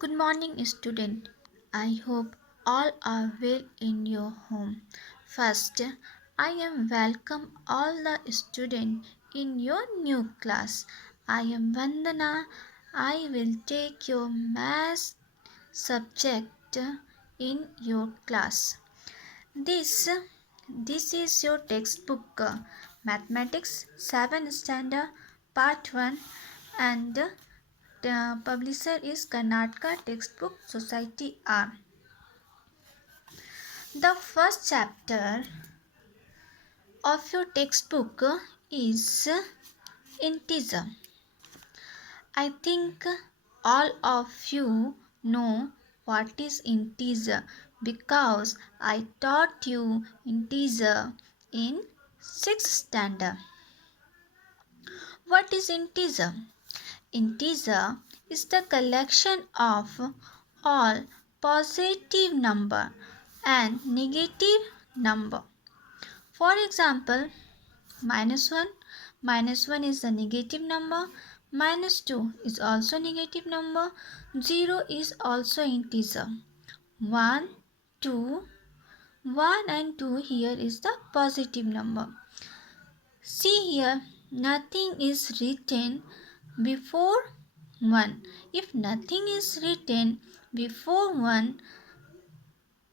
Good morning, student. I hope all are well in your home. First, I am welcome all the student in your new class. I am Vandana. I will take your math subject in your class. This this is your textbook Mathematics 7 Standard Part 1 and the publisher is Karnataka Textbook Society R. The first chapter of your textbook is integer. I think all of you know what is integer because I taught you integer in 6th standard. What is integer? Integer is the collection of all positive number and negative number. For example, minus 1. Minus 1 is the negative number. Minus 2 is also negative number. 0 is also integer. 1, 2, 1 and 2 here is the positive number. See here, nothing is written before 1. If nothing is written before 1,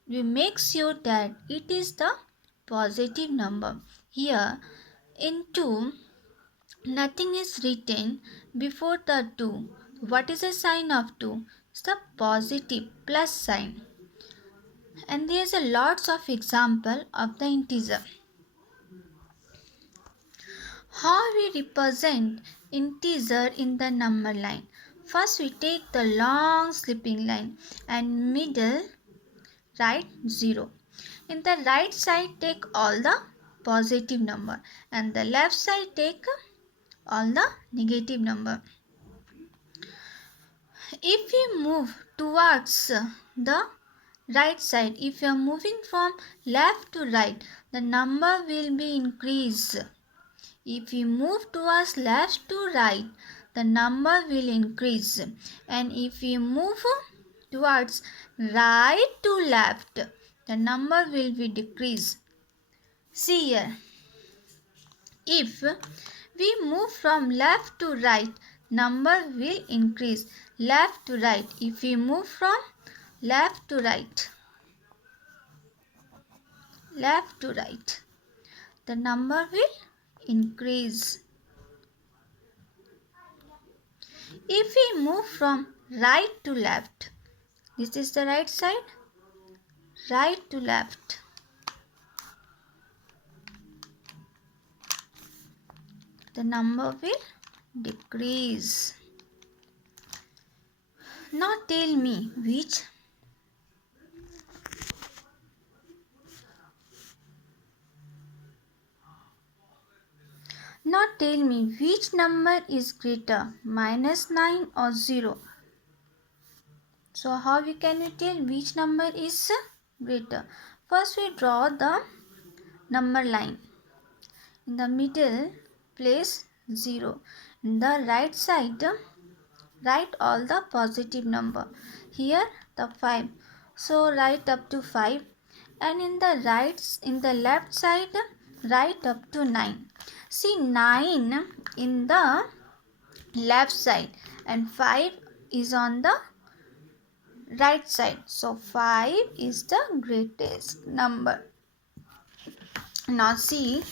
we make sure that it is the positive number. Here in 2, nothing is written before the 2. What is the sign of 2? It's the positive plus sign. And there is a lots of example of the integer. How we represent integer in the number line? First we take the long slipping line and middle write 0. In the right side take all the positive number and the left side take all the negative number. If we move towards the right side, if you are moving from left to right, the number will be increased. If we move towards left to right, the number will increase. And if we move towards right to left, the number will be decreased. See here. If we move from left to right, number will increase. Left to right. If we move from left to right, the number will increase. If we move from right to left, this is the right side, right to left, the number will decrease. Now tell me which number is greater, -9 or 0. So how we can tell which number is greater? First we draw the number line. In the middle place 0. In the right side write all the positive number. Here the 5. So write up to 5. And in the left side write up to 9. See 9 in the left side and 5 is on the right side. So 5 is the greatest number. Now see,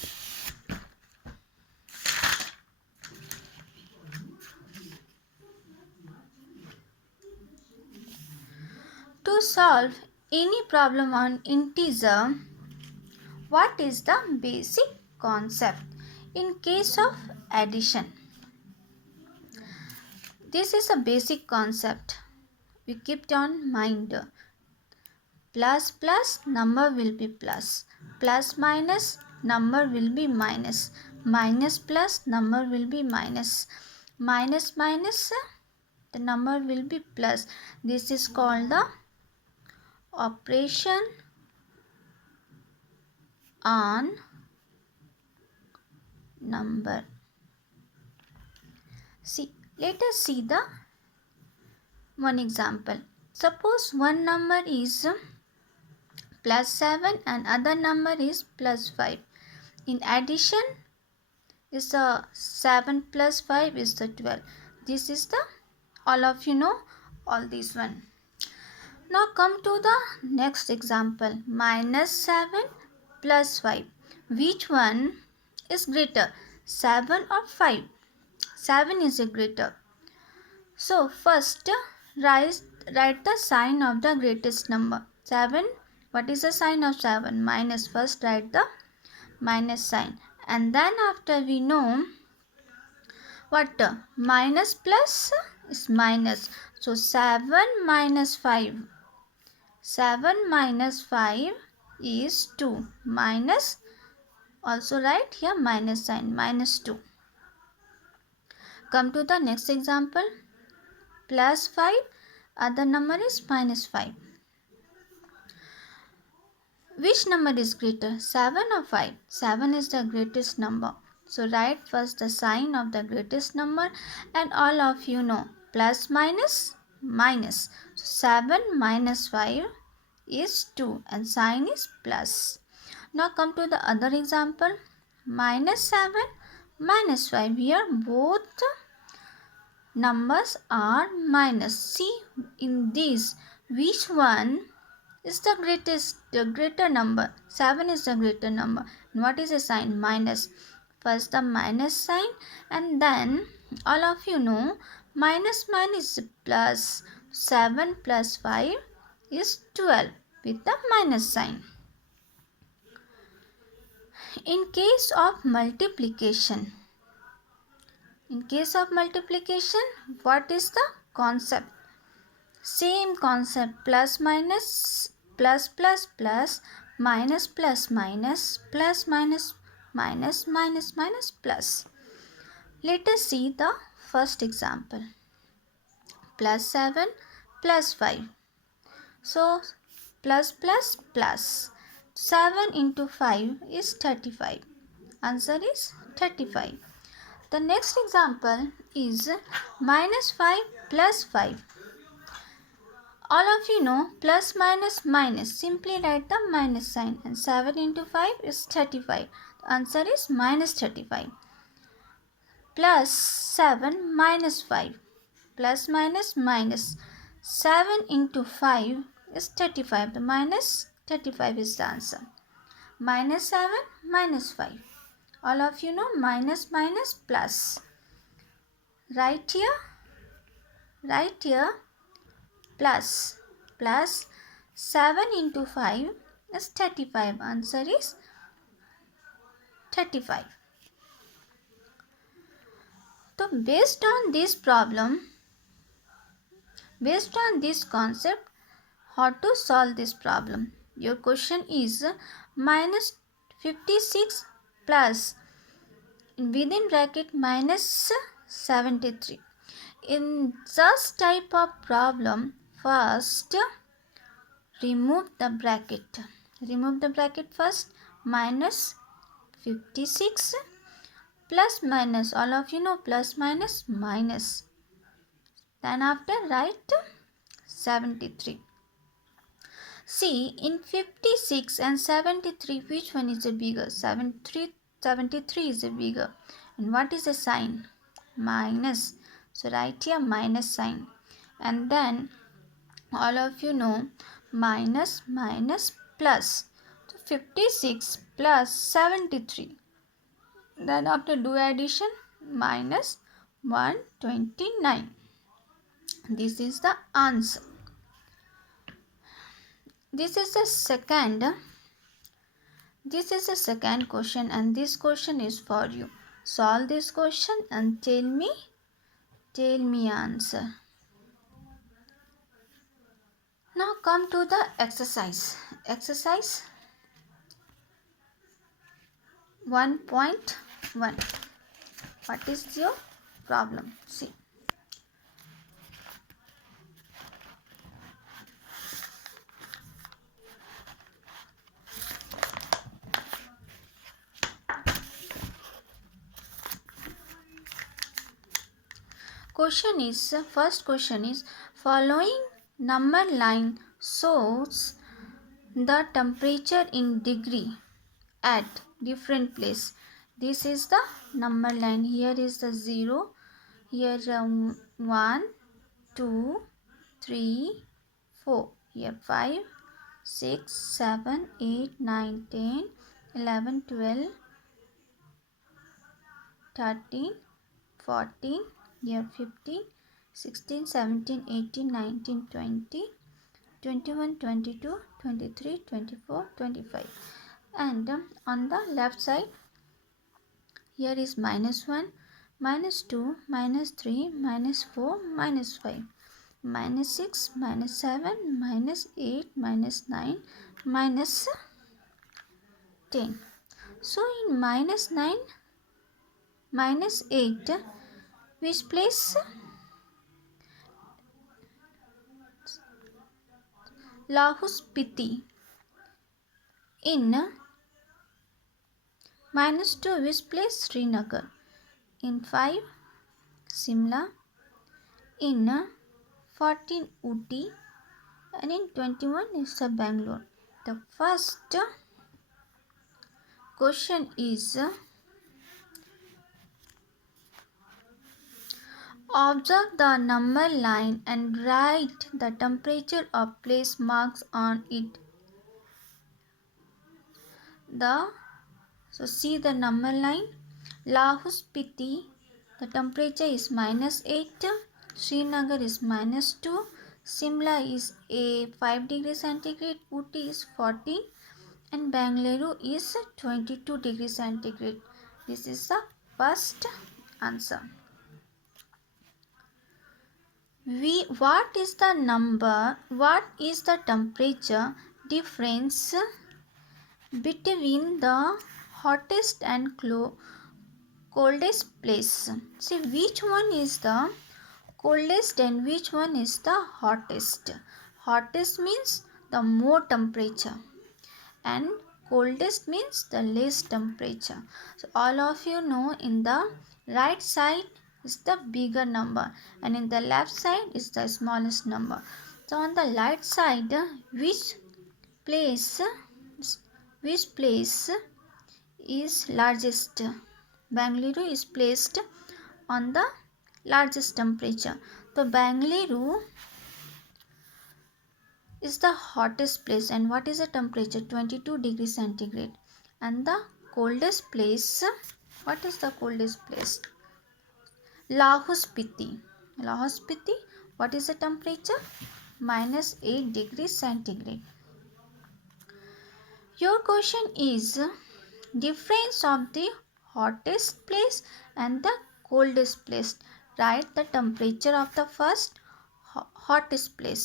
to solve any problem on integer, what is the basic concept in case of addition? This is a basic concept. We keep on mind. Plus plus number will be plus. Plus minus number will be minus. Minus plus number will be minus. Minus minus the number will be plus. This is called the operation on number. See, let us see the one example. Suppose one number is plus 7 and other number is plus 5. In addition, is the 7 plus 5 is the 12. This is the, all of you know all this one. Now come to the next example. Minus 7 plus 5. Which one is greater, 7 or 5? 7 is a greater. So first write the sign of the greatest number. 7. What is the sign of 7? Minus. First write the minus sign. And then after we know what? Minus plus is minus. So 7 minus 5. 7 minus 5 is 2. Minus, also write here minus sign, minus 2. Come to the next example. Plus 5, other number is minus 5. Which number is greater, 7 or 5? 7 is the greatest number. So write first the sign of the greatest number, and all of you know plus minus minus. So 7 minus 5 is 2 and sign is plus. Now come to the other example. Minus 7 minus 5. Here both numbers are minus. See in these which one is the greater number. 7 is the greater number. And what is the sign? Minus. First the minus sign, and then all of you know minus minus is plus. 7 plus 5 is 12 with the minus sign. In case of multiplication, what is the concept? Same concept, plus minus, plus plus plus, minus plus minus, plus minus minus, minus minus plus. Let us see the first example. Plus 7 plus 5. So plus plus plus. 7 into 5 is 35. Answer is 35. The next example is minus 5 plus 5. All of you know plus minus minus. Simply write the minus sign, and 7 into 5 is 35. The answer is minus 35. Plus 7 minus 5. Plus minus minus. 7 into 5 is 35. The minus 35 is the answer. Minus 7 minus 5. All of you know minus minus plus. Right here plus. Plus 7 into 5 is 35. Answer is 35. So based on this concept, how to solve this problem? Your question is minus 56 plus within bracket minus 73. In this type of problem, first remove the bracket. Remove the bracket first. Minus 56 plus minus, all of you know plus minus minus. Then after write 73. See, in 56 and 73, which one is the bigger? 73 is the bigger. And what is the sign? Minus. So write here minus sign. And then all of you know minus minus plus. So 56 plus 73. Then after do addition, minus 129. This is the answer. This is the second question, and this question is for you. Solve this question and tell me answer. Now come to the exercise. Exercise 1.1. What is your problem? See. first question is following number line shows the temperature in degree at different place. This is the number line. Here is the 0. Here 1, 2, 3, 4. Here 5, 6, 7, 8, 9, 10, 11, 12, 13, 14. Here 15, 16, 17, 18, 19, 20, 21, 22, 23, 24, 25. And on the left side, here is -1, -2, -3, -4, -5, -6, -7, -8, -9, -10. So in -9, -8, which place? Lahul Spiti. In -2, which place? Srinagar. In 5, Simla. In 14, Ooty. And in 21 is Bangalore. The first question is observe the number line and write the temperature of place marks on it. So see the number line. Lahul Spiti, the temperature is -8. Srinagar is -2. Simla is 5 degrees centigrade. Ooty is 14. And Bangalore is 22 degrees centigrade. This is the first answer. What is the temperature difference between the hottest and coldest place? See, which one is the coldest and which one is the hottest? Hottest means the more temperature and coldest means the less temperature. So all of you know, in the right side is the bigger number and in the left side is the smallest number. So on the right side, which place is largest? Bangalore is placed on the largest temperature. So Bangalore is the hottest place, and what is the temperature? 22 degrees centigrade. And the coldest place, what is the coldest place? Lahul Spiti. Lahul Spiti, what is the temperature? -8 degrees centigrade. Your question is difference of the hottest place and the coldest place. Write the temperature of the first hottest place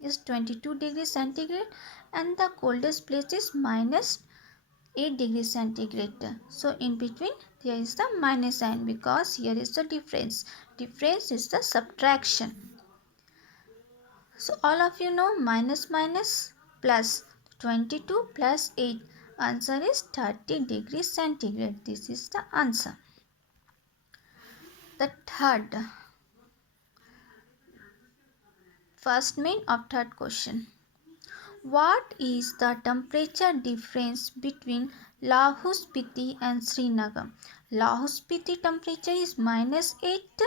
is 22 degrees centigrade and the coldest place is -8 degrees centigrade. So in between there is the minus sign because here is the difference. Difference is the subtraction. So all of you know minus plus 22 plus 8. Answer is 30 degrees centigrade. This is the answer. The first main of third question. What is the temperature difference between Lahul Spiti and Srinagar? Lahul Spiti temperature is -8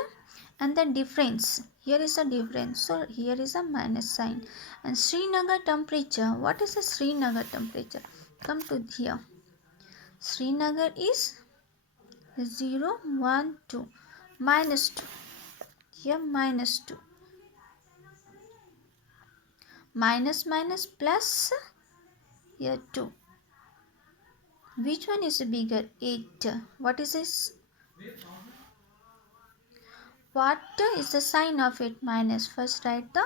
and the difference, here is a difference, so here is a minus sign. And Srinagar temperature, what is the Srinagar temperature? Come to here. Srinagar is 0, 1, 2, -2. Here -2. Minus plus, here 2. Which one is bigger? 8. What is this? What is the sign of it? Minus. First write the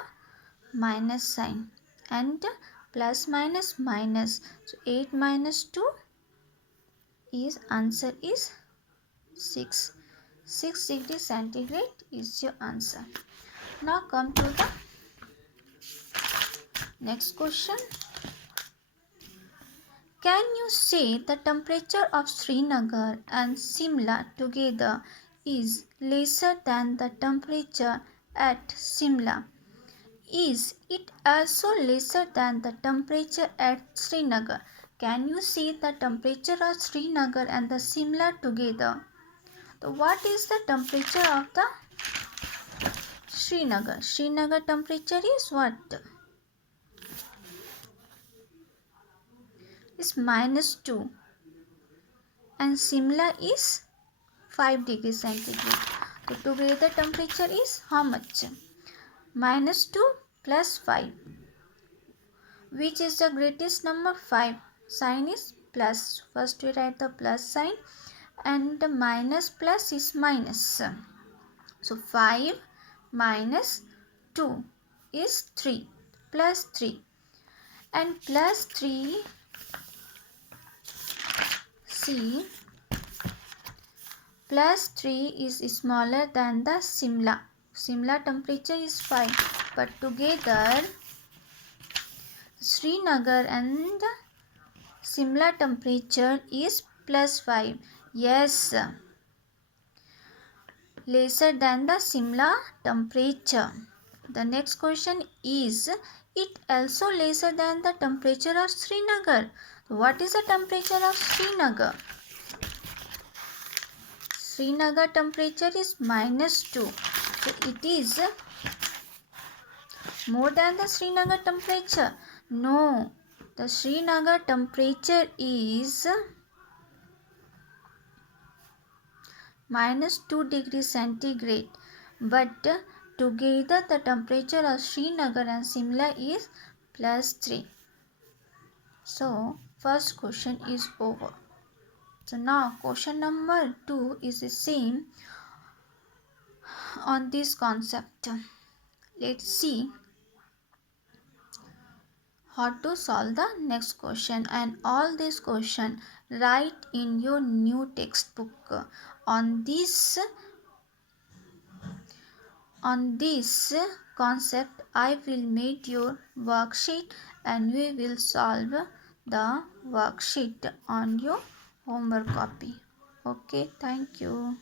minus sign. And plus minus minus. So 8 minus 2 is answer is 6. 6 degrees centigrade is your answer. Now come to the next question. Can you say the temperature of Srinagar and Simla together is lesser than the temperature at Simla? Is it also lesser than the temperature at Srinagar? Can you see the temperature of Srinagar and the Simla together? So what is the temperature of the Srinagar? Srinagar temperature is what? Is -2 and Simla is 5 degrees centigrade. So together temperature is how much? -2 plus 5. Which is the greatest number? 5. Sign is plus. First we write the plus sign and the minus plus is minus. So 5 minus 2 is 3 plus 3 and plus 3 C plus 3 is smaller than the Simla. Simla temperature is 5 but together Srinagar and Simla temperature is plus 5. Yes, lesser than the Simla temperature. The next question is it also lesser than the temperature of Srinagar. What is the temperature of Srinagar? Srinagar temperature is -2. So it is more than the Srinagar temperature. No, the Srinagar temperature is -2 degrees centigrade, but together the temperature of Srinagar and Simla is +3. So first question is over. So now question number 2 is the same on this concept. Let's see how to solve the next question, and all this question write in your new textbook. On this concept I will make your worksheet and we will solve the worksheet on your homework copy. Okay, thank you.